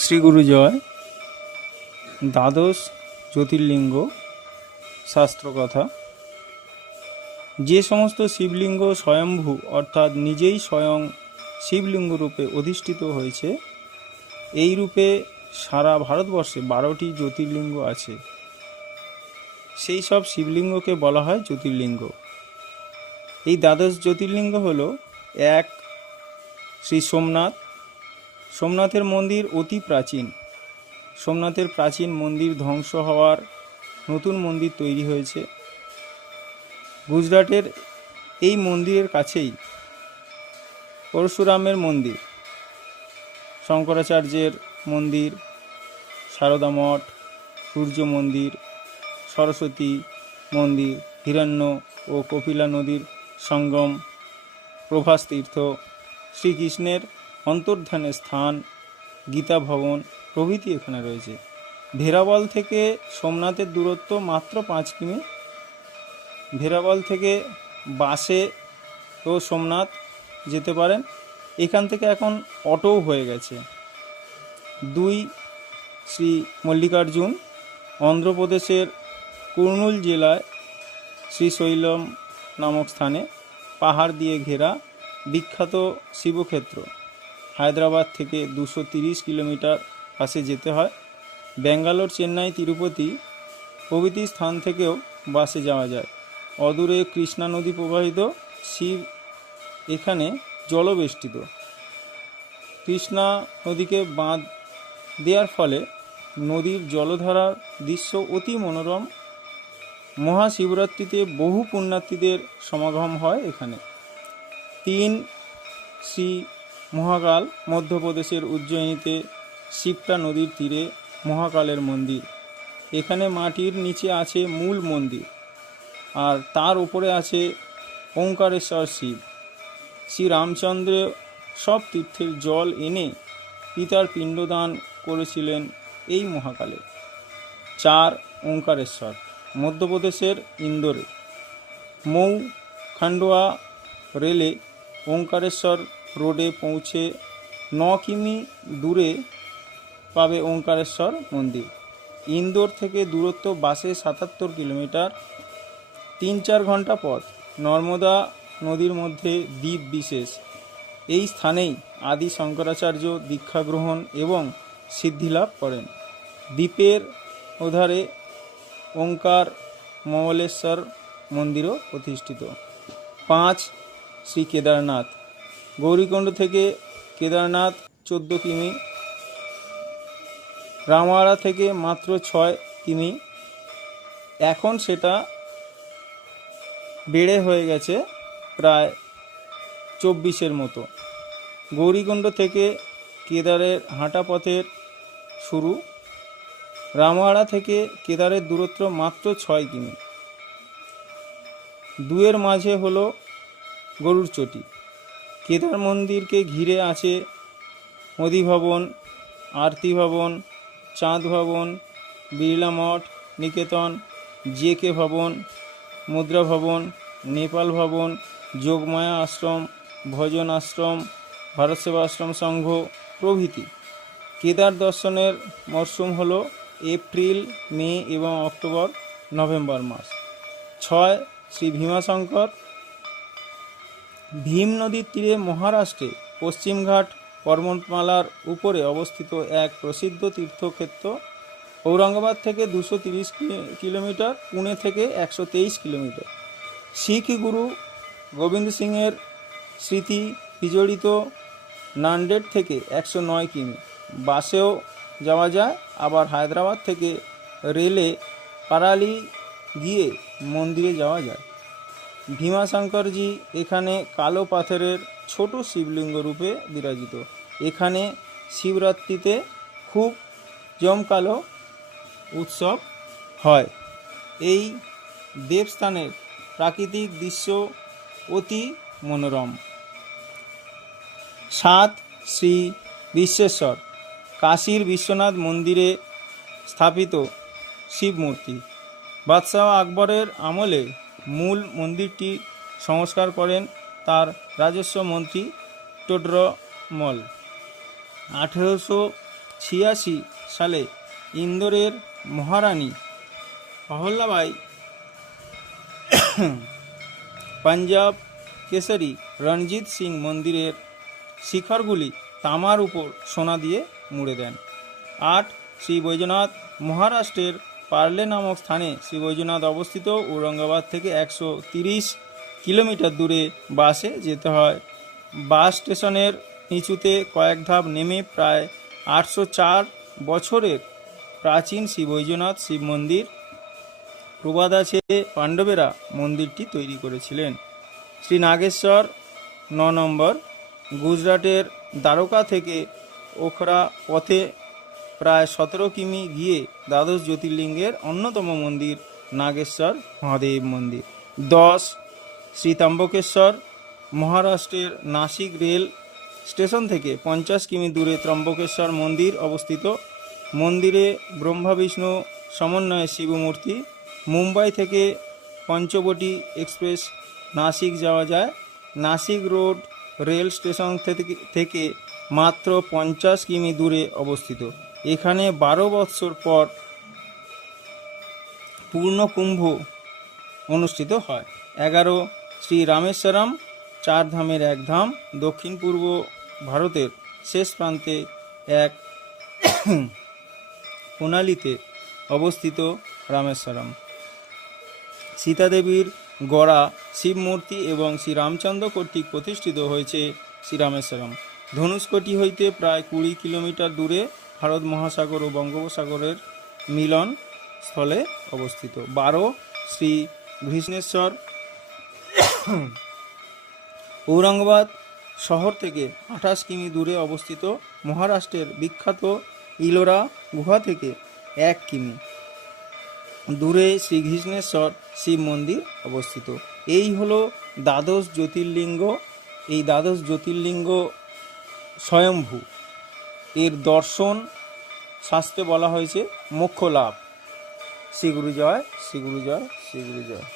শ্রী গুরু জয়। দ্বাদশ জ্যোতির্লিঙ্গ শাস্ত্রকথা। যে সমস্ত শিবলিঙ্গ স্বয়ম্ভূ অর্থাৎ নিজেই স্বয়ং শিবলিঙ্গ রূপে অধিষ্ঠিত হয়েছে, এই রূপে সারা ভারতবর্ষে 12টি জ্যোতির্লিঙ্গ আছে। সেই সব শিবলিঙ্গকে বলা হয় জ্যোতির্লিঙ্গ। এই দ্বাদশ জ্যোতির্লিঙ্গ হল এক, শ্রী সোমনাথ। সোমনাথের মন্দির অতি প্রাচীন। সোমনাথের প্রাচীন মন্দির ধ্বংস হওয়ার নতুন মন্দির তৈরি হয়েছে। গুজরাটের এই মন্দিরের কাছেই পরশুরামের মন্দির, শঙ্করাচার্যের মন্দির, সারদা মঠ, সূর্য মন্দির, সরস্বতী মন্দির, হিরণ্য ও কপিলা নদীর সঙ্গম, প্রভাস তীর্থ, শ্রীকৃষ্ণের অন্তর্ধানের স্থান, গীতা ভবন প্রভৃতি এখানে রয়েছে। ভেরাবল থেকে সোমনাথের দূরত্ব মাত্র 5 কিমি। ভেরাবল থেকে বাসে ও সোমনাথ যেতে পারেন। এখান থেকে এখন অটোও হয়ে গেছে। 2, শ্রী মল্লিকার্জুন। অন্ধ্রপ্রদেশের কুর্নুল জেলায় শ্রীশৈলম নামক স্থানে পাহাড় দিয়ে ঘেরা বিখ্যাত শিবক্ষেত্র। হায়দ্রাবাদ থেকে 230 কিলোমিটার বাসে যেতে হয়। ব্যাঙ্গালোর, চেন্নাই, তিরুপতি প্রভৃতি স্থান থেকেও বাসে যাওয়া যায়। অদূরে কৃষ্ণা নদী প্রবাহিত। শিব এখানে জলবেষ্টিত। কৃষ্ণা নদীকে বাঁধ দেওয়ার ফলে নদীর জলধারার দৃশ্য অতি মনোরম। মহাশিবরাত্রিতে বহু পুণ্যার্থীদের সমাগম হয় এখানে। 3, শ্রী মহাকাল। মধ্যপ্রদেশের উজ্জয়িনীতে শিপ্রা নদীর তীরে মহাকালের মন্দির। এখানে মাটির নিচে আছে মূল মন্দির, আর তার উপরে আছে ওঙ্কারেশ্বর শিব। শ্রী রামচন্দ্র সব তীর্থের জল এনে পিতার পিণ্ডদান করেছিলেন এই মহাকালে। 4, ওঙ্কারেশ্বর। মধ্যপ্রদেশের ইন্দোরে মৌ খান্ডোয়া রেলে ওঙ্কারেশ্বর রোডে পৌঁছে 9 কিমি দূরে পাবে ওঙ্কারেশ্বর মন্দির। ইন্দোর থেকে দূরত্ব বাসে 77 কিলোমিটার, 3-4 ঘন্টা পথ। নর্মদা নদীর মধ্যে দ্বীপ বিশেষ। এই স্থানেই আদি শঙ্করাচার্য দীক্ষা গ্রহণ এবং সিদ্ধিলাভ করেন। দ্বীপের ওধারে ওঙ্কার মমলেশ্বর মন্দিরও প্রতিষ্ঠিত। 5, শ্রী কেদারনাথ। গৌরীকুণ্ড থেকে কেদারনাথ 14 কিমি। রামওয়াড়া থেকে মাত্র 6 কিমি। এখন সেটা বেড়ে হয়ে গেছে প্রায় 24-এর মতো। গৌরীকুণ্ড থেকে কেদারের হাঁটা পথের শুরু। রামওয়াড়া থেকে কেদারের দূরত্ব মাত্র 6 কিমি। 2-এর মাঝে হলো গরুর চটি। কেদার মন্দিরকে ঘিরে আছে মোদি ভবন, আরতি ভবন, চাঁদ ভবন, বিড়লা মঠ, নিকেতন, জেকে ভবন, মুদ্রা ভবন, নেপাল ভবন, যোগমায়া আশ্রম, ভজন আশ্রম, ভারত সেবা আশ্রম সংঘ প্রভৃতি। কেদার দর্শনের মরশুম হল এপ্রিল, মে এবং অক্টোবর, নভেম্বর মাস। 6, শ্রী ভীমাশঙ্কর। ভীম নদীর তীরে মহারাষ্ট্রে পশ্চিমঘাট পর্বতমালার উপরে অবস্থিত এক প্রসিদ্ধ তীর্থক্ষেত্র। ঔরঙ্গাবাদ থেকে 230 কিলোমিটার, পুনে থেকে 123 কিলোমিটার। শিখ গুরু গোবিন্দ সিংয়ের স্মৃতি বিজড়িত নান্দেড় থেকে 109 কিমি। বাসেও যাওয়া যায়, আবার হায়দ্রাবাদ থেকে রেলে পারালি গিয়ে মন্দিরে যাওয়া যায়। ভীমাশঙ্করজি এখানে কালো পাথরের ছোট শিবলিঙ্গ রূপে বিরাজিত। এখানে শিবরাত্রিতে খুব জমকালো উৎসব হয়। এই দেবস্থানের প্রাকৃতিক দৃশ্য অতি মনোরম। 7, শ্রী বিশ্বেশ্বর। কাশীর বিশ্বনাথ মন্দিরে স্থাপিত শিবমূর্তি। বাদশাহ আকবরের আমলে মূল মন্দিরটি সংস্কার করেন তার রাজস্ব মন্ত্রী টোডরমল। 1800 1986 সালে ইন্দোরের মহারানী অহল্যাবাই পাঞ্জাব কেশরী রণজিৎ সিং মন্দিরের শিখরগুলি তামার উপর সোনা দিয়ে মুড়ে দেন। 8 শ্রী বৈজনাথ মহারাষ্ট্রের পার্লে নামক স্থানে শ্রী বৈজনাথ অবস্থিত। ঔরঙ্গাবাদ থেকে 130 কিলোমিটার দূরে বাসে যেতে হয়। বাস স্টেশনের নিচুতে কয়েক ধাপ নেমে প্রায় 804 বছরের প্রাচীন শ্রী বৈজনাথ শিব মন্দির। প্রবাদ আছে পাণ্ডবেরা মন্দিরটি তৈরি করেছিলেন। শ্রী নাগেশ্বর 9 নম্বর, গুজরাটের দ্বারকা থেকে ওখরা পথে প্রায় 17 কিমি গিয়ে দ্বাদশ জ্যোতির্লিঙ্গের অন্যতম মন্দির নাগেশ্বর মহাদেব মন্দির। 10 শ্রী ত্রম্বকেশ্বর, মহারাষ্ট্রের নাসিক রেল স্টেশন থেকে 50 কিমি দূরে ত্রম্বকেশ্বর মন্দির অবস্থিত। মন্দিরে ব্রহ্মা বিষ্ণু সমন্বয়ে শিবমূর্তি। মুম্বাই থেকে পঞ্চবটি এক্সপ্রেস নাসিক যাওয়া যায়। নাসিক রোড রেল স্টেশন থেকে মাত্র 50 কিমি দূরে অবস্থিত। এখানে 12 বৎসর পর পূর্ণ কুম্ভ অনুষ্ঠিত হয়। 11 শ্রী রামেশ্বরম, 4 ধামের এক ধাম, দক্ষিণ পূর্ব ভারতের শেষ প্রান্তে এক প্রণালীতে অবস্থিত রামেশ্বরম। সীতাদেবীর গড়া শিব মূর্তি এবং শ্রী রামচন্দ্র কর্তৃক প্রতিষ্ঠিত হয়েছে শ্রীরামেশ্বরম। ধনুষ্কোটি হইতে প্রায় 20 কিলোমিটার দূরে ভারত মহাসাগর ও বঙ্গোপসাগরের মিলন স্থলে অবস্থিত। 12 শ্রী ঘৃষ্ণেশ্বর, ঔরঙ্গাবাদ শহর থেকে 28 কিমি দূরে অবস্থিত। মহারাষ্ট্রের বিখ্যাত ইলোরা গুহা থেকে 1 কিমি দূরে শ্রী ঘৃষ্ণেশ্বর শিব মন্দির অবস্থিত। এই হলো দ্বাদশ জ্যোতির্লিঙ্গ। এই দ্বাদশ জ্যোতির্লিঙ্গ স্বয়ম্ভু। এর দর্শন শাস্ত্রে বলা হয়েছে মোক্ষ লাভ। শ্রী গুরু জয়, শ্রী গুরু জয়, শ্রী গুরু জয়।